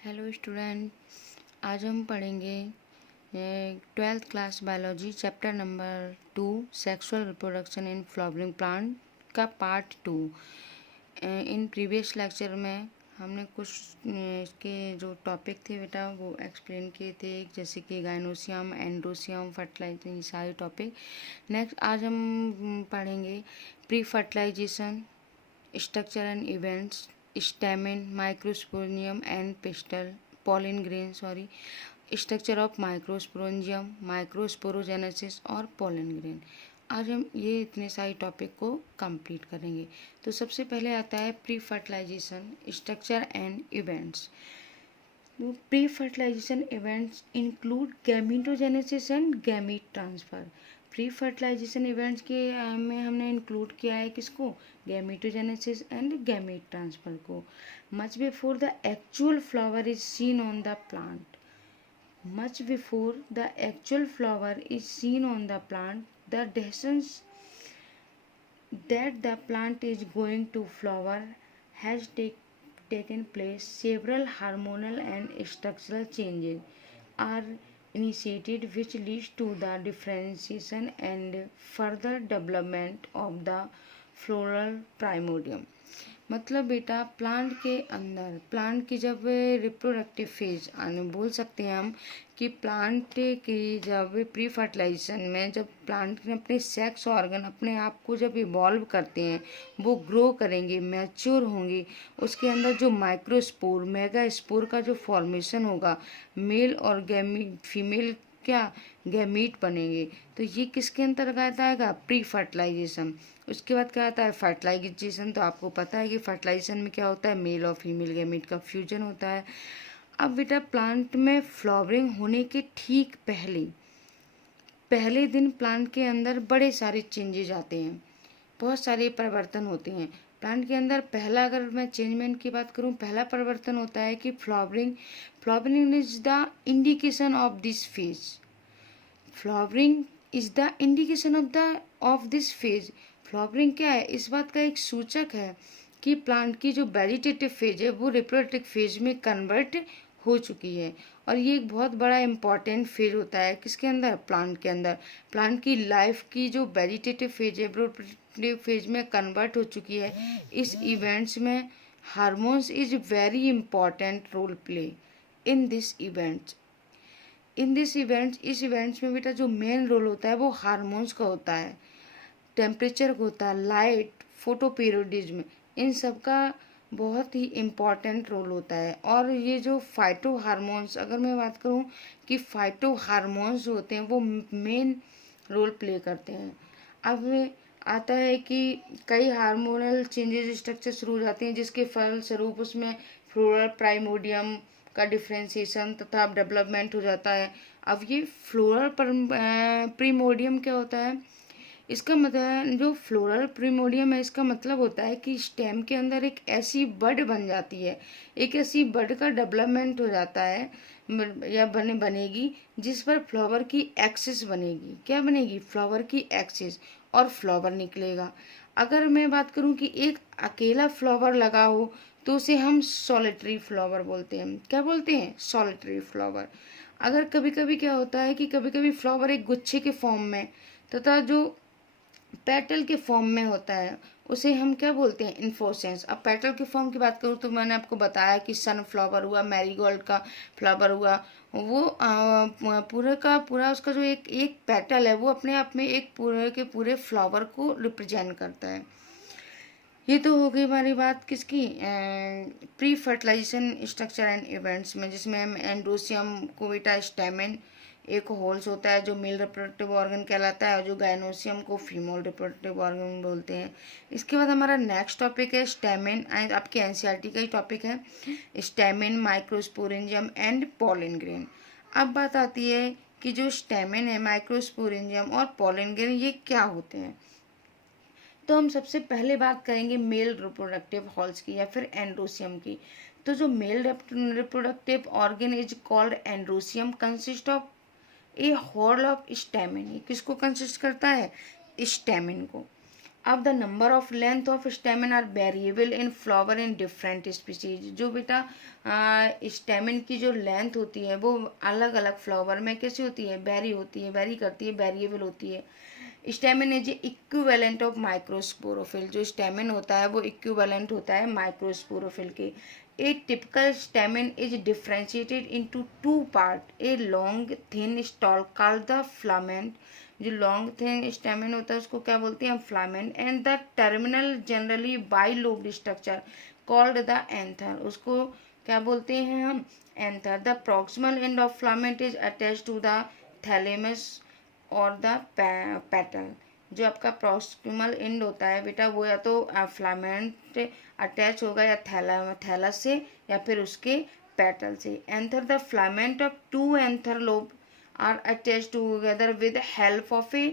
Hello student, आज हम पढ़ेंगे 12th class biology chapter number 2 sexual reproduction in flowering plant का पार्ट 2। इन प्रीवियस लेक्चर में हमने कुछ इसके जो टॉपिक थे बेटा वो एक्सप्लेन किए थे, जैसे कि गाइनोसियम, एंड्रोसियम, फर्टिलाइजेशन, ये सारे टॉपिक। नेक्स्ट आज हम पढ़ेंगे pre fertilization, structure and events, stamen, microsporangium and pistil, pollen grain, structure of microsporangium, microsporogenesis और pollen grain। आज हम ये इतने सारे टॉपिक को कंप्लीट करेंगे। तो सबसे पहले आता है pre fertilization, structure and events. Pre fertilization events include gametogenesis and gamete transfer. Pre fertilization events के में हमने इंक्लूड किया है किसको? गैमीटोजेनेसिस एंड गैमीट ट्रांसफर को। Much before the actual flower is seen on the plant, much before the actual flower is seen on the plant, the decisions that the plant is going to flower has taken place. Several hormonal and structural changes are initiated which leads to the differentiation and further development of the floral primordium। मतलब बेटा plant के अंदर, plant की जब reproductive phase आने बोल सकते हैं हम कि प्लांट की जब प्री फर्टिलाइजेशन में जब प्लांट ने अपने सेक्स ऑर्गन अपने आप को जब इवॉल्व करते हैं, वो ग्रो करेंगे, मैच्योर होंगे, उसके अंदर जो माइक्रोस्पोर, मेगा स्पोर का जो फॉर्मेशन होगा, मेल और फीमेल क्या गैमीट बनेंगे। तो ये किसके अंतर्गत आएगा? Pre fertilization. उसके बाद क्या आता है? फर्टिलाइजेशन। तो आपको पता है कि फर्टिलाइजेशन में क्या होता है? मेल और फीमेल गैमीट का फ्यूजन होता है। अब बेटा प्लांट में फ्लावरिंग होने के ठीक पहले दिन प्लांट के अंदर बड़े सारे चेंजेज आते हैं, बहुत सारे परिवर्तन होते हैं प्लांट के अंदर। पहला अगर मैं चेंजमेंट की बात करूं, पहला परिवर्तन होता है कि flowering is the indication of this phase. Flowering is the indication of this phase. Flowering क्या है? इस बात का एक सूचक है कि प्लांट की जो वेजिटेटिव फेज है वो रिप्रोडक्टिव फेज में कन्वर्ट हो चुकी है। और ये एक बहुत बड़ा इम्पॉर्टेंट फेज होता है किसके अंदर? प्लांट के अंदर। प्लांट की लाइफ की जो वेजिटेटिव फेज है रिप्रोडक्टिव फेज में कन्वर्ट हो चुकी है। इस इवेंट्स में hormones is very important role play in this इस इवेंट्स में बेटा जो मेन रोल होता है वो हार्मोन्स का होता है, टेम्परेचर का होता है, लाइट, फोटोपीरियोडिज्म, इन सब का बहुत ही इम्पॉर्टेंट रोल होता है। और ये जो फाइटो हार्मोन्स, अगर मैं बात करूँ कि फाइटो हार्मोन्स होते हैं वो मेन रोल प्ले करते हैं। अब आता है कि कई हार्मोनल चेंजेस स्ट्रक्चर शुरू हो जाते हैं जिसके फलस्वरूप उसमें फ्लोरल प्राइमोडियम का डिफ्रेंसिएशन तथा डेवलपमेंट हो जाता है। अब ये फ्लोरल प्रीमोडियम क्या होता है? इसका मतलब जो फ्लोरल प्रीमोडियम है, इसका मतलब होता है कि स्टेम के अंदर एक ऐसी बड बन जाती है, एक ऐसी बड का डेवलपमेंट हो जाता है या बनेगी जिस पर फ्लावर की एक्सिस बनेगी। क्या बनेगी? फ्लावर की एक्सिस, और फ्लावर निकलेगा। अगर मैं बात करूं कि एक अकेला फ्लावर लगा हो तो उसे हम सॉलिटरी फ्लावर बोलते हैं। क्या बोलते हैं? Solitary flower. अगर कभी कभी क्या होता है कि कभी कभी फ्लावर एक गुच्छे के फॉर्म में तथा जो पेटल के फॉर्म में होता है उसे हम क्या बोलते हैं? इन्फ्लोरेसेंस। अब पेटल के फॉर्म की बात करूँ तो मैंने आपको बताया कि सनफ्लावर हुआ, मैरीगोल्ड का फ्लावर हुआ, वो पूरे का पूरा उसका जो एक पेटल है वो अपने आप में एक पूरे के पूरे फ्लावर को रिप्रेजेंट करता है। ये तो हो गई हमारी बात किसकी? Pre fertilization structure and events में, जिसमें हम एंड्रोसियम को बेटा स्टेमेन एक होल्स होता है जो मेल रिप्रोडक्टिव ऑर्गन कहलाता है, और जो गाइनोसियम को फीमेल रिप्रोडक्टिव ऑर्गन बोलते हैं। इसके बाद हमारा नेक्स्ट टॉपिक है स्टेमेन, आपके एनसीईआरटी का ही टॉपिक है, stamen, microsporangium and pollen grain. अब बात आती है कि जो स्टेमेन है, माइक्रोस्पोरेंजियम और पोलन ग्रेन ये क्या होते हैं। तो हम सबसे पहले बात करेंगे मेल रिप्रोडक्टिव हॉल्स की या फिर एंड्रोसियम की। तो जो male reproductive organ is called androecium consist of a whorl of stamen. किसको कंसिस्ट करता है? स्टेमिन को। अब the number of length of stamen are variable in flower in different species. जो बेटा स्टेमन की जो लेंथ होती है वो अलग अलग फ्लावर में कैसी होती है, वेरी होती है, वेरी करती है, वेरिएबल होती है। स्टेमन इज इक्विवेलेंट ऑफ माइक्रोस्पोरोफिल। जो स्टेमन होता है वो इक्विवेलेंट होता है माइक्रोस्पोरोफिल के। A typical stamen is differentiated into two part, a long thin stalk called the filament. जो लॉन्ग थिन स्टेमन होता है उसको क्या बोलते हैं, filament. And the terminal generally bilobed structure called the anther, उसको क्या बोलते हैं हम, anther. The proximal end of filament is attach to the thalamus और द पेटल। जो आपका प्रॉक्सिमल एंड होता है बेटा वो या तो फ्लामेंट अटैच होगा या थैलस से या फिर उसके पेटल से। Anther the filament of two anther lobe are attach together with help of a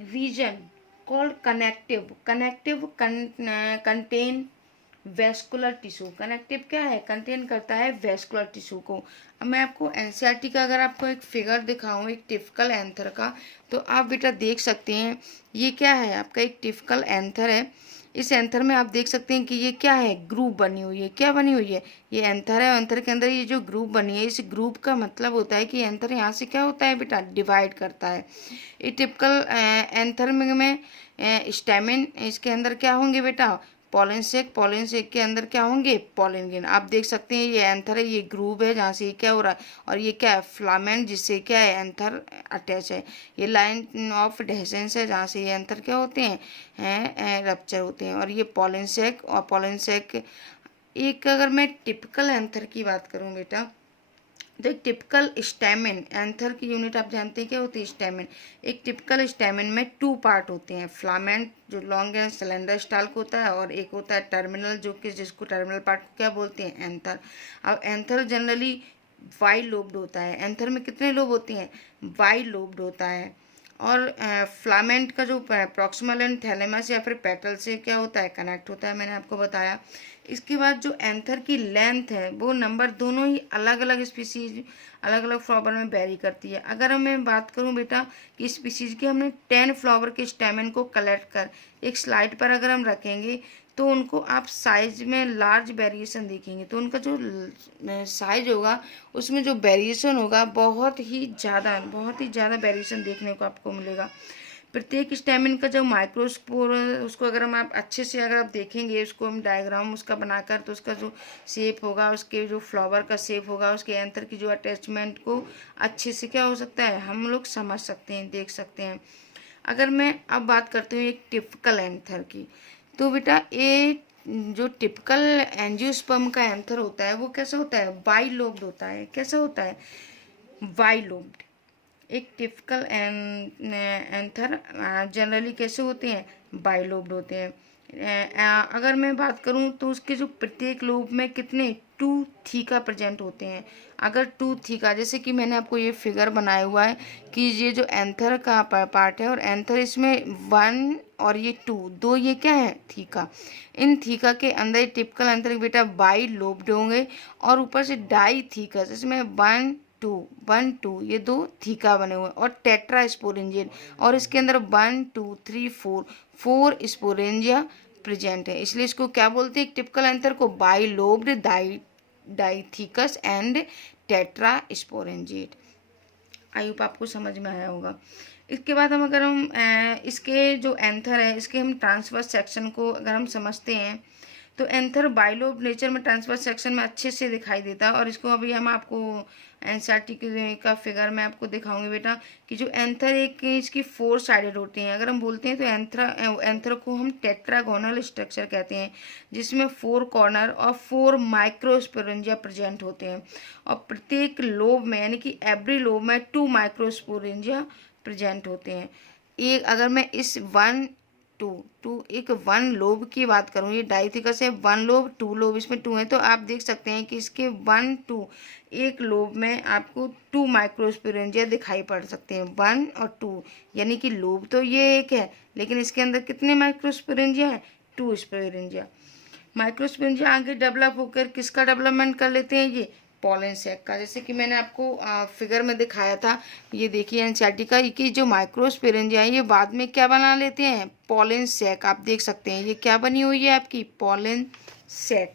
region called connective. Connective contain vascular tissue. Connective क्या है, कंटेन करता है वेस्कुलर टिश्यू को। अब मैं आपको एनसीईआरटी का अगर आपको एक फिगर दिखाऊं एक टिपिकल एंथर का, तो आप बेटा देख सकते हैं ये क्या है, आपका एक टिपिकल एंथर है। इस एंथर में आप देख सकते हैं कि ये क्या है, ग्रुप बनी हुई है। क्या बनी हुई है, ये एंथर है। एंथर के अंदर ये जो ग्रुप बनी है, इस ग्रुप का मतलब होता है कि एंथर यहाँ से क्या होता है बेटा, डिवाइड करता है। ये टिपिकल एंथर में स्टेमिन, इसके अंदर क्या होंगे बेटा, पॉलन सेक। पॉलन सेक के अंदर क्या होंगे, पॉलन ग्रेन। आप देख सकते हैं ये एंथर है, ये ग्रुप है जहाँ से ये क्या हो रहा है, और ये क्या है, फ्लामेंट, जिससे क्या है, एंथर अटैच है। ये लाइन ऑफ डेसेंस है जहाँ से ये एंथर क्या होते हैं, रप्चर होते हैं। और ये पॉलन सेक, और पॉलन सेक एक, अगर मैं टिपिकल एंथर की बात करूँ बेटा, तो एक टिपिकल स्टेमिन, एंथर की यूनिट आप जानते हैं क्या होती है, स्टेमिन। एक टिपिकल स्टेमिन में टू पार्ट होते हैं, फ्लामेंट जो लॉन्ग एंड सिलेंडर स्टाइल को होता है, और एक होता है टर्मिनल, जो कि जिसको टर्मिनल पार्ट को क्या बोलते हैं, एंथर। अब एंथर जनरली वाई लोब्ड होता है। एंथर में कितने लोब होते हैं, वाई लोब्ड होता है। और फ्लामेंट का जो प्रॉक्सिमल एंड थैलेमस या फिर पेटल से क्या होता है, कनेक्ट होता है, मैंने आपको बताया। इसके बाद जो एंथर की लेंथ है वो नंबर दोनों ही अलग अलग स्पीसीज अलग अलग फ्लावर में वेरी करती है। अगर मैं बात करूं बेटा कि स्पीसीज के हमने 10 फ्लावर के स्टेमन को कलेक्ट कर एक स्लाइड पर अगर हम रखेंगे तो उनको आप साइज में लार्ज वेरिएशन देखेंगे, तो उनका जो साइज होगा उसमें जो वेरिएशन होगा बहुत ही ज़्यादा वेरिएशन देखने को आपको मिलेगा। प्रत्येक स्टेमिन का जो माइक्रोस्पोर उसको अगर हम आप अच्छे से अगर आप देखेंगे, उसको हम डायग्राम उसका बनाकर, तो उसका जो शेप होगा, उसके जो फ्लावर का शेप होगा, उसके एंथर की जो अटैचमेंट को अच्छे से क्या हो सकता है, हम लोग समझ सकते हैं, देख सकते हैं। अगर मैं अब बात करती हूँ एक टिपिकल एंथर की, तो बेटा ये जो टिपिकल एंजियोस्पर्म का एंथर होता है वो कैसा होता है, बाई लोब्ड होता है। कैसा होता है, बाई लोब्ड। एक टिपिकल एंथर जनरली कैसे होते हैं, बाई लोब्ड होते हैं। अगर मैं बात करूं तो उसके जो प्रत्येक लोब में कितने, 2 थीका प्रेजेंट होते हैं। अगर 2 थीका, जैसे कि मैंने आपको ये फिगर बनाया हुआ है कि ये जो एंथर का पार्ट है, और एंथर इसमें 1 और ये 2 ये क्या है, थीका। इन थीका के अंदर टिपिकल एंथर बेटा बाई लोब्ड होंगे, और ऊपर से डाई थीका, इसमें 1 2 ये 2 थीका बने हुए, और टेट्रा स्पोरेंजियन, और इसके अंदर 1 2 3 4 स्पोरेंजिया प्रेजेंट है। इसलिए इसको क्या बोलते हैं, टिपिकल एंथर को by lobed dithecous and tetra sporangiate. I hope आपको समझ में आया होगा। इसके बाद अगर हम इसके जो एंथर है, इसके हम ट्रांसवर्स सेक्शन को अगर हम समझते हैं, तो एंथर बाइलोब नेचर में ट्रांसवर्स सेक्शन में अच्छे से दिखाई देता है। और इसको अभी हम आपको एनसीईआरटी का फिगर में आपको दिखाऊंगी बेटा कि जो एंथर एक इसकी 4 साइडेड होती हैं। अगर हम बोलते हैं तो एंथर को हम टेट्रागोनल स्ट्रक्चर कहते हैं, जिसमें 4 कॉर्नर और 4 माइक्रोस्पोरेंजिया प्रेजेंट होते हैं, और प्रत्येक लोब में यानी कि एवरी लोब में 2 माइक्रोस्पोरेंजिया प्रेजेंट होते हैं। एक अगर मैं इस 1 2 एक 1 लोब की बात करूँ, ये डाइथिकस है, 1 लोब 2 लोब, इसमें 2 है, तो आप देख सकते हैं कि इसके 1 2 एक लोब में आपको 2 माइक्रोस्पोरेंजिया दिखाई पड़ सकते हैं, 1 और 2, यानी कि लोब तो ये एक है, लेकिन इसके अंदर कितने माइक्रोस्पोरेंजिया है, 2 स्पोरेंजिया। माइक्रोस्पोरेंजिया आगे डेवलप होकर किसका डेवलपमेंट कर लेते हैं, ये पॉलन सैक का। जैसे कि मैंने आपको फिगर में दिखाया था, ये देखिए एनसीईआरटी का, कि जो माइक्रोस्पोरेंजिया है ये बाद में क्या बना लेते हैं, पॉलन सैक। आप देख सकते हैं ये क्या बनी हुई है आपकी, पॉलन सैक।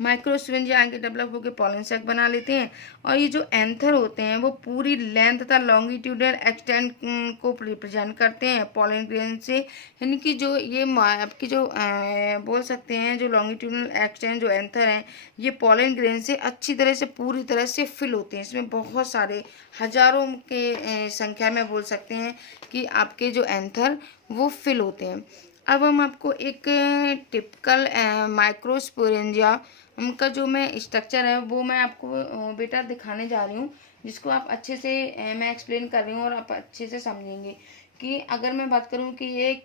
माइक्रोस्पोरेंजिया आगे डेवलप होकर पॉलन सैक बना लेते हैं। और ये जो एंथर होते हैं वो पूरी लेंथ तथा लॉन्गिट्यूडल एक्सटेंट को रिप्रेजेंट करते हैं पॉलन ग्रेन से। यानी कि जो ये आपकी जो बोल सकते हैं जो लॉन्गिट्यूडल एक्सटेंट जो एंथर हैं ये पॉलन ग्रेन से अच्छी तरह से पूरी तरह से फिल होते हैं। इसमें बहुत सारे हजारों के संख्या में बोल सकते हैं कि आपके जो एंथर वो फिल होते हैं। अब हम आपको एक टिपिकल माइक्रोस्पोरेंजिया का जो मैं स्ट्रक्चर है वो मैं आपको बेटा दिखाने जा रही हूँ, जिसको आप अच्छे से मैं एक्सप्लेन कर रही हूँ और आप अच्छे से समझेंगे। कि अगर मैं बात करूँ कि ये एक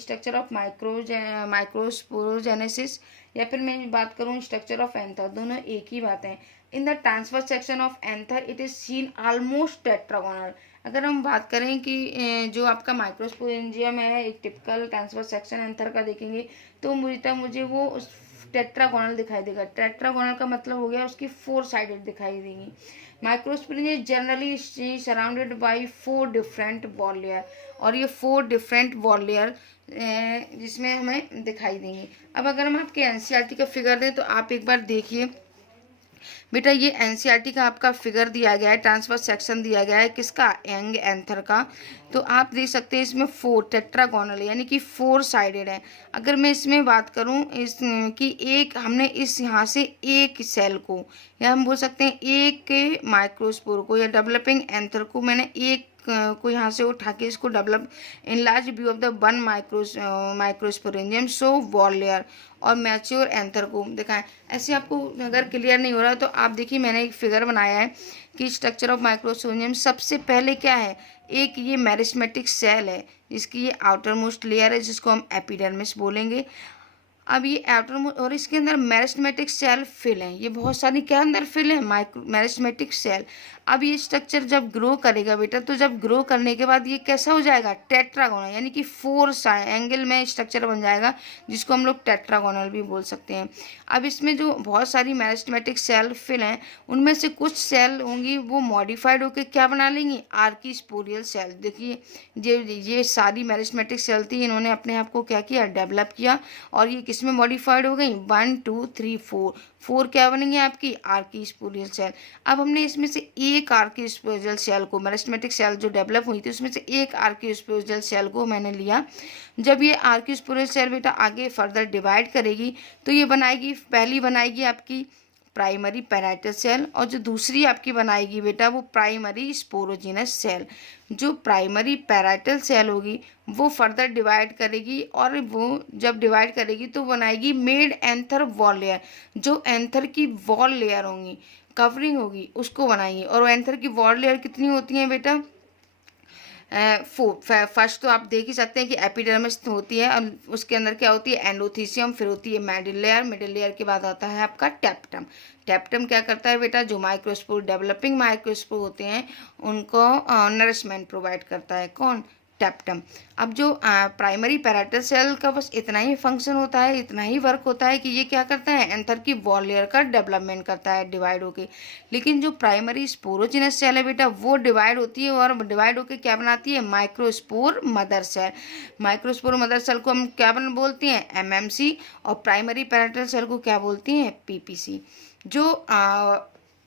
स्ट्रक्चर ऑफ माइक्रोस्पोरोजेनेसिस या फिर मैं बात करूँ स्ट्रक्चर ऑफ एंथर, दोनों एक ही बात है। In the transfer section of anther it is seen almost tetragonal. अगर हम बात करें कि जो आपका माइक्रोस्पोरेंजिया में है एक टिपिकल ट्रांसफर सेक्शन एंथर का देखेंगे तो मुझे वो उस टेट्रागोनल दिखाई देगा। टेट्रागोनल का मतलब हो गया उसकी 4 साइडेड दिखाई देंगी। Microsporangia generally surrounded by 4 different wall layer, और ये 4 डिफरेंट वॉल लेयर जिसमें हमें दिखाई देंगी। अब अगर हम आपके एनसीईआरटी का फिगर दें तो आप एक बार देखिए बेटा, ये एनसीईआरटी का आपका फिगर दिया गया है, ट्रांसफर सेक्शन दिया गया है किसका, यंग एंथर का। तो आप देख सकते हैं इसमें 4 टेट्रागोनल है, यानी कि 4 साइडेड है। अगर मैं इसमें बात करूं इस कि एक हमने इस यहाँ से एक सेल को, या हम बोल सकते हैं एक माइक्रोस्पोर को या डेवलपिंग एंथर को मैंने एक को यहाँ से उठा के इसको develop in large view of the one microsporangium so wall layer और मैच्योर एंथर को दिखाएं। ऐसे आपको अगर क्लियर नहीं हो रहा तो आप देखिए मैंने एक फिगर बनाया है कि स्ट्रक्चर ऑफ माइक्रोस्पोरेंजियम सबसे पहले क्या है, एक ये मेरिस्मेटिक सेल है जिसकी ये आउटर मोस्ट लेयर है जिसको हम एपिडर्मिस बोलेंगे। अब ये आउटर और इसके अंदर मेरिस्टेमेटिक सेल फिल है, ये बहुत सारी क्या अंदर फिल है, माइक्रो मेरिस्टेमेटिक सेल। अब ये स्ट्रक्चर जब ग्रो करेगा बेटा, तो जब ग्रो करने के बाद ये कैसा हो जाएगा, टेट्रागोनल, यानी कि 4 एंगल में स्ट्रक्चर बन जाएगा जिसको हम लोग टेट्रागोनल भी बोल सकते हैं। अब इसमें जो बहुत सारी मेरिस्टेमेटिक सेल फिल हैं उनमें से कुछ सेल होंगी वो मॉडिफाइड होकर क्या बना लेंगी, आर्कीस्पोरियल सेल। देखिए ये सारी मेरिस्टेमेटिक सेल थी, इन्होंने अपने आप को क्या किया, डेवलप किया, और ये किसमें मॉडिफाइड हो गई, 1 2 3 4 क्या बनेंगे आपकी, आर्कीस्पोरियल सेल। अब हमने इसमें से एक आर्कीस्पोरियल सेल को, मेरिस्टेमेटिक सेल जो डेवलप हुई थी उसमें से एक आर्कीस्पोरियल सेल को मैंने लिया। जब ये आर्कीस्पोरियल सेल बेटा आगे फर्दर डिवाइड करेगी तो ये बनाएगी, पहली बनाएगी आपकी प्राइमरी पैराइटल सेल, और जो दूसरी आपकी बनाएगी बेटा वो प्राइमरी स्पोरोजिनस सेल। जो प्राइमरी पैराइटल सेल होगी वो फर्दर डिवाइड करेगी, और वो जब डिवाइड करेगी तो बनाएगी मेड एंथर वॉल लेयर। जो एंथर की वॉल लेयर होंगी, कवरिंग होगी, उसको बनाएंगी। और एंथर की वॉल लेयर कितनी होती है बेटा, फर्स्ट तो आप देख ही सकते हैं कि एपिडर्मिस होती है, और उसके अंदर क्या होती है, एंडोथीसियम, फिर होती है मिडिल लेयर, मिडिल लेयर के बाद आता है आपका टेप्टम। टेप्टम क्या करता है बेटा, जो माइक्रोस्पोर डेवलपिंग माइक्रोस्पोर होते हैं उनको नरिशमेंट प्रोवाइड करता है, कौन, टेप्टम। अब जो प्राइमरी पैराइटल सेल का बस इतना ही फंक्शन होता है, इतना ही वर्क होता है कि ये क्या करता है, एंथर की वॉल लेयर का डेवलपमेंट करता है डिवाइड होके। लेकिन जो प्राइमरी स्पोरोजिनस सेल है बेटा वो डिवाइड होती है, और डिवाइड होके क्या बनाती है, microspore mother cell. Microspore mother cell को हम क्या बोलते हैं, एमएमसी, और प्राइमरी पैराइटल सेल को क्या बोलती हैं, पीपीसी। जो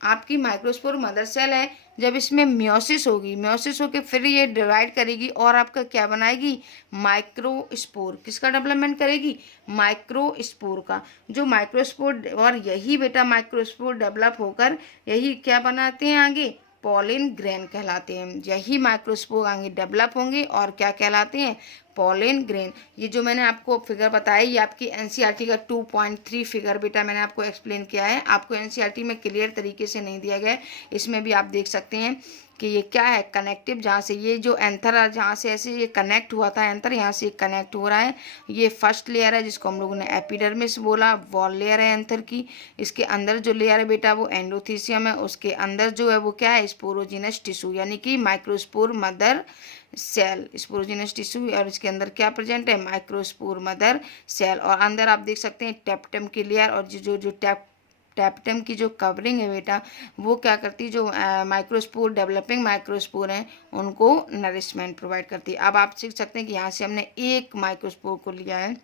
आपकी माइक्रोस्पोर मदर सेल है, जब इसमें म्योसिस होगी, म्योसिस होकर फिर ये डिवाइड करेगी और आपका क्या बनाएगी, माइक्रोस्पोर। किसका डेवलपमेंट करेगी, माइक्रोस्पोर का। जो माइक्रोस्पोर, और यही बेटा माइक्रोस्पोर डेवलप होकर यही क्या बनाते हैं आगे, पॉलिन ग्रेन कहलाते हैं। यही माइक्रोस्पोर आगे डेवलप होंगे और क्या कहलाते हैं, पॉलिन ग्रेन। ये जो मैंने आपको फिगर बताया ये आपकी एनसीईआरटी का 2.3 फिगर बेटा मैंने आपको एक्सप्लेन किया है। आपको एनसीईआरटी में क्लियर तरीके से नहीं दिया गया है, इसमें भी आप देख सकते हैं कि ये क्या है, कनेक्टिव, जहाँ से ये जो एंथर है जहाँ से ऐसे ये कनेक्ट हुआ था एंथर, यहाँ से कनेक्ट हो रहा है। ये फर्स्ट लेयर है जिसको हम लोगों ने एपिडर्मिस बोला, वॉल लेयर है एंथर की। इसके अंदर जो लेयर है बेटा वो एंडोथीसियम है, उसके अंदर जो है वो क्या है, स्पोरोजिनस टिश्यू, यानी कि microspore mother cell, sporogenous tissue, और इसके अंदर क्या प्रेजेंट है, माइक्रोस्पोर मदर सेल। और अंदर आप देख सकते हैं टेप्टम की लेयर, और जो जो टैप्टम की जो कवरिंग है बेटा वो क्या करती है, जो माइक्रोस्पोर डेवलपिंग माइक्रोस्पोर हैं उनको नरिशमेंट प्रोवाइड करती है। अब आप सीख सकते हैं कि यहाँ से हमने एक माइक्रोस्पोर को लिया है,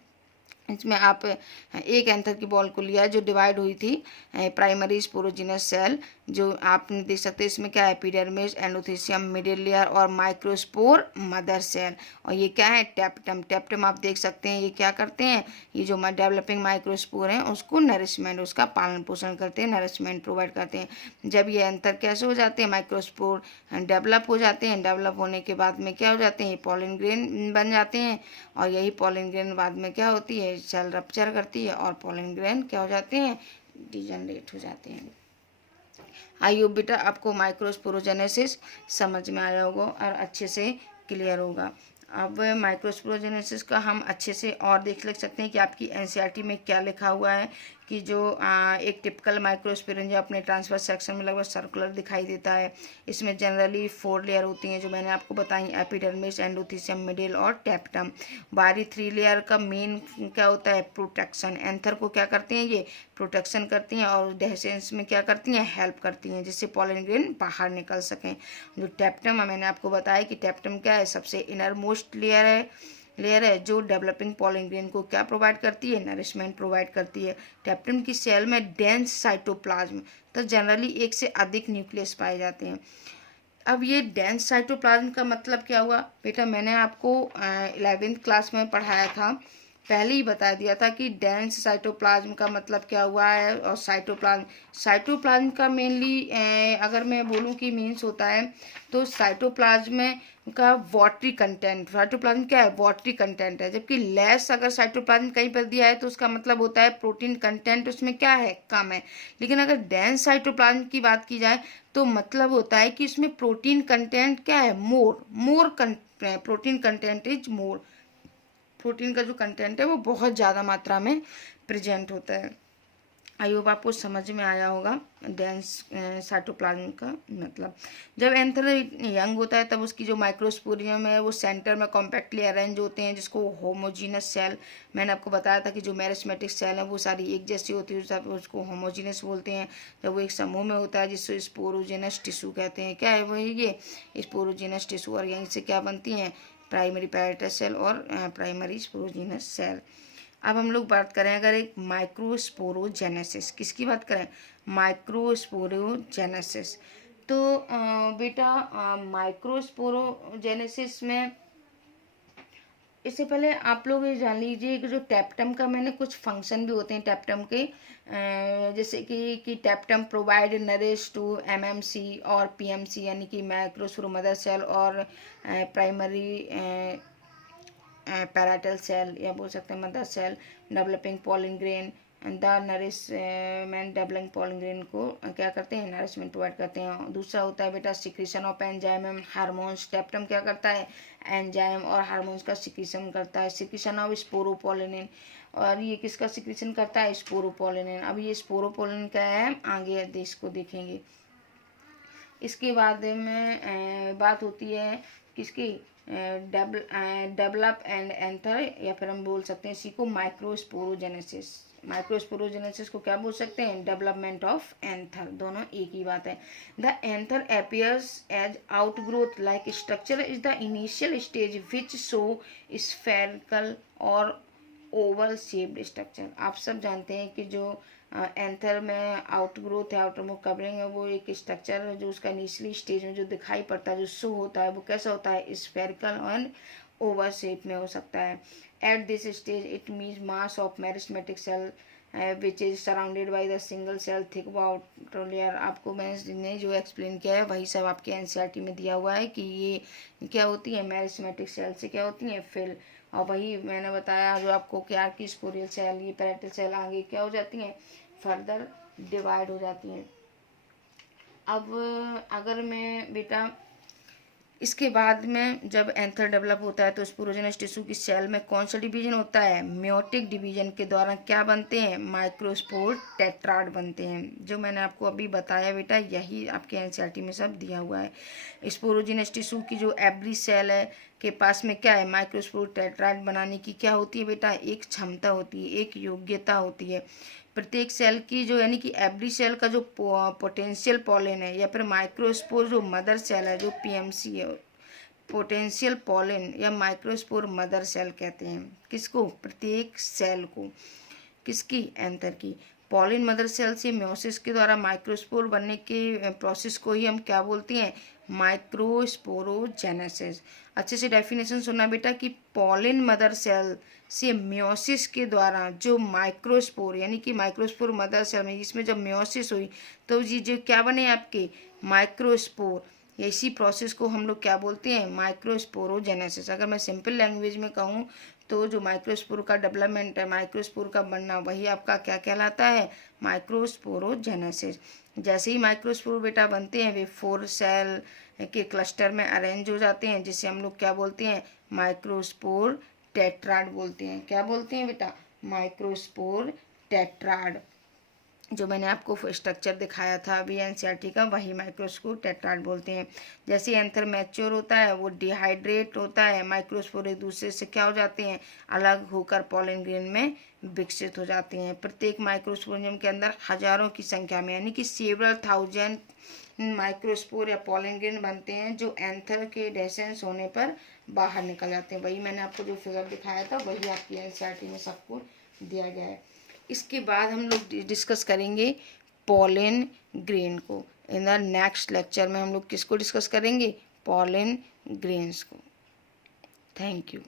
इसमें आप एक एंथर की बॉल को लिया है जो डिवाइड हुई थी प्राइमरी स्पोरोजिनस सेल, जो आप देख सकते हैं इसमें क्या है, एपिडर्मिस, एंडोथेसियम, मिडिल लेयर और माइक्रोस्पोर मदर सेल। और ये क्या है, टैप्टम। टैप्टम आप देख सकते हैं ये क्या करते हैं, ये जो डेवलपिंग माइक्रोस्पोर हैं उसको नरिशमेंट, उसका पालन पोषण करते हैं, नरिशमेंट प्रोवाइड करते हैं। जब ये एंथर कैसे हो जाते हैं, माइक्रोस्पोर डेवलप हो जाते हैं, डेवलप होने के बाद में क्या हो जाते हैं, पॉलन ग्रेन बन जाते हैं। और यही पॉलन ग्रेन बाद में क्या होती है, सेल रप्चर करती है और पॉलन ग्रेन क्या हो जाते हैं, डिजनरेट हो जाते हैं। आई होप बेटा आपको माइक्रोस्पोरोजेनेसिस समझ में आया होगा और अच्छे से क्लियर होगा। अब माइक्रोस्पोरोजेनेसिस का हम अच्छे से और देख सकते हैं कि आपकी एनसीईआरटी में क्या लिखा हुआ है कि जो एक टिपिकल माइक्रोस्पोरेंजिया अपने ट्रांसफर सेक्शन में लगभग सर्कुलर दिखाई देता है। इसमें जनरली 4 लेयर होती हैं जो मैंने आपको बताई, एपिडर्मिस, एंडोथेसियम, मिडिल और टैप्टम। बाहरी 3 लेयर का मेन क्या होता है, प्रोटेक्शन। एंथर को क्या करते हैं, ये प्रोटेक्शन करती हैं और डेसेंस में क्या करती हैं, हेल्प करती हैं जिससे पॉलन ग्रेन बाहर निकल सकें। जो टैप्टम है मैंने आपको बताया कि टैप्टम क्या है, सबसे इनर मोस्ट लेयर है जो डेवलपिंग पॉलन ग्रेन को क्या प्रोवाइड करती है, नरिशमेंट प्रोवाइड करती है। टैप्टम की सेल में डेंस साइटोप्लाज्म, तो जनरली एक से अधिक न्यूक्लियस पाए जाते हैं। अब ये डेंस साइटोप्लाज्म का मतलब क्या हुआ बेटा, मैंने आपको 11th क्लास में पढ़ाया था, पहले ही बता दिया था कि डेंस साइटोप्लाज्म का मतलब क्या हुआ है। और साइटोप्लाज्म का मेनली अगर मैं बोलूँ कि मीन्स होता है, तो साइटोप्लाज्म का वाटरी कंटेंट, साइटोप्लाज्म क्या है, वाटरी कंटेंट है। जबकि लेस अगर साइटोप्लाज्म कहीं पर दिया है तो उसका मतलब होता है प्रोटीन कंटेंट उसमें क्या है, कम है। लेकिन अगर डेंस साइटोप्लाज्म की बात की जाए तो मतलब होता है कि इसमें प्रोटीन कंटेंट क्या है, protein content is more, protein का जो कंटेंट है वो बहुत ज़्यादा मात्रा में प्रेजेंट होता है। आई होप आपको समझ में आया होगा डेंस साइटोप्लाज्म का मतलब। जब एंथर यंग होता है तब उसकी जो माइक्रोस्पोरियम है वो सेंटर में कॉम्पैक्टली अरेंज होते हैं जिसको होमोजीनस सेल, मैंने आपको बताया था कि जो मेरिस्मेटिक सेल है वो सारी एक जैसी होती है, उसको होमोजीनस बोलते हैं। जब वो एक समूह में होता है जिसको स्पोरोजेनस टिश्यू कहते हैं। क्या है वो, ये स्पोरोजेनस टिश्यू, और यहीं से क्या बनती हैं, प्राइमरी पैरेटल सेल और प्राइमरी स्पोरोजीनस सेल। अब हम लोग बात करें अगर एक माइक्रोस्पोरोजेनेसिस, किसकी बात करें, माइक्रोस्पोरोजेनेसिस। तो बेटा माइक्रोस्पोरोजेनेसिस में इससे पहले आप लोग ये जान लीजिए कि जो टैप्टम का मैंने कुछ फंक्शन भी होते हैं टैप्टम के, जैसे कि tapetum provide nourish to MMC और पीएमसी यानी कि माइक्रोस्पोरो मदर सेल और प्राइमरी पैराटल सेल या बोल सकते हैं mother cell developing pollen grain, the nourishment developing pollen grain को क्या करते हैं, नरिशमेंट प्रोवाइड करते हैं। दूसरा होता है बेटा secretion of enzyme and hormones. Tapetum क्या करता है, एंजाइम और हार्मोन्स का सिक्रीशन करता है। सिक्रीशन ऑफ स्पोरोपोलिनिन, और ये किसका सिक्रीशन करता है, स्पोरोपोलिनिन। अब ये स्पोरोपोलिनिन क्या है आगे इसको देखेंगे। इसके बाद में बात होती है किसकी, डेवलप एंड एंथर, या फिर हम बोल सकते हैं इसी को माइक्रोस्पोरोजेनेसिस। माइक्रोस्पोरोजेनेसिस को क्या बोल सकते हैं, डेवलपमेंट ऑफ एंथर, दोनों एक ही बात है। The anther appears as outgrowth like structure is the initial stage which show spherical और ओवल शेप्ड स्ट्रक्चर। आप सब जानते हैं कि जो एंथर में आउटग्रोथ है, आउटरमोस्ट कवरिंग है, वो एक स्ट्रक्चर है जो उसका इनिशियली स्टेज में जो दिखाई पड़ता है, जो शो होता है, वो कैसा होता है, स्फेरिकल एंड ओवल शेप में हो सकता है। At this stage it means mass of meristematic cell which is surrounded by the single cell thick outer layer. आपको मैंने जो एक्सप्लेन किया है वही सब आपके एनसीईआरटी में दिया हुआ है कि ये क्या होती है, मेरिस्मेटिक सेल से क्या होती है, फिल। और वही मैंने बताया जो आपको क्या की स्पोरियल सेल, ये पैरेटल सेल आगे क्या हो जाती हैं, फर्दर डिवाइड हो जाती हैं। अब अगर मैं बेटा इसके बाद में जब एंथर डेवलप होता है तो स्पोरोजेनस टिश्यू की सेल में कौन सा डिवीजन होता है, मेयोटिक डिवीजन के द्वारा क्या बनते हैं, माइक्रोस्पोर टेट्राड बनते हैं। जो मैंने आपको अभी बताया बेटा यही आपके एनसीईआरटी में सब दिया हुआ है। स्पोरोजेनस टिश्यू की जो एवरी सेल है के पास में क्या है, माइक्रोस्पोर टेट्राड बनाने की क्या होती है बेटा, एक क्षमता होती है, एक योग्यता होती है। प्रत्येक सेल की जो यानी कि एवरी सेल का जो पोटेंशियल पॉलन है या फिर माइक्रोस्पोर जो मदर सेल है जो पीएमसी है, पोटेंशियल पॉलन या माइक्रोस्पोर मदर सेल कहते हैं किसको, प्रत्येक सेल को, किसकी, एंथर की। पॉलिन मदर सेल से म्योसिस के द्वारा माइक्रोस्पोर बनने के प्रोसेस को ही हम क्या बोलते हैं, माइक्रोस्पोरोजेनेसिस। अच्छे से डेफिनेशन सुनना बेटा कि पॉलिन मदर सेल से म्योसिस के द्वारा जो माइक्रोस्पोर यानी कि माइक्रोस्पोर मदर सेल में इसमें जब म्योसिस हुई तो जी जो क्या बने आपके माइक्रोस्पोर, इसी प्रोसेस को हम लोग क्या बोलते हैं, माइक्रोस्पोरोजेनेसिस। अगर मैं सिंपल लैंग्वेज में कहूँ तो जो माइक्रोस्पोर का डेवलपमेंट है, माइक्रोस्पोर का बनना, वही आपका क्या कहलाता है, माइक्रोस्पोरोजेनेसिस। जैसे ही माइक्रोस्पोर बेटा बनते हैं वे 4 सेल के क्लस्टर में अरेंज हो जाते हैं जिसे हम लोग क्या बोलते हैं, माइक्रोस्पोर टेट्राड बोलते हैं। क्या बोलते हैं बेटा, माइक्रोस्पोर टेट्राड। जो मैंने आपको स्ट्रक्चर दिखाया था अभी एनसीईआरटी का, वही माइक्रोस्पोर टेट्राड बोलते हैं। जैसे एंथर मैच्योर होता है वो डिहाइड्रेट होता है, माइक्रोस्पोर एक दूसरे से क्या हो जाते हैं, अलग होकर पॉलन ग्रेन में विकसित हो जाते हैं। प्रत्येक माइक्रोस्पोरियम के अंदर हजारों की संख्या में यानी कि सेवरल थाउजेंड माइक्रोस्पोर या पॉलन ग्रेन बनते हैं जो एंथर के डेसेंस होने पर बाहर निकल जाते हैं। वही मैंने आपको जो फिगर दिखाया था वही आपकी एनसीईआरटी में सबको दिया गया है। इसके बाद हम लोग डिस्कस करेंगे पॉलन ग्रेन को। इन द नेक्स्ट लेक्चर में हम लोग किसको डिस्कस करेंगे, पॉलन ग्रेन्स को। Thank you.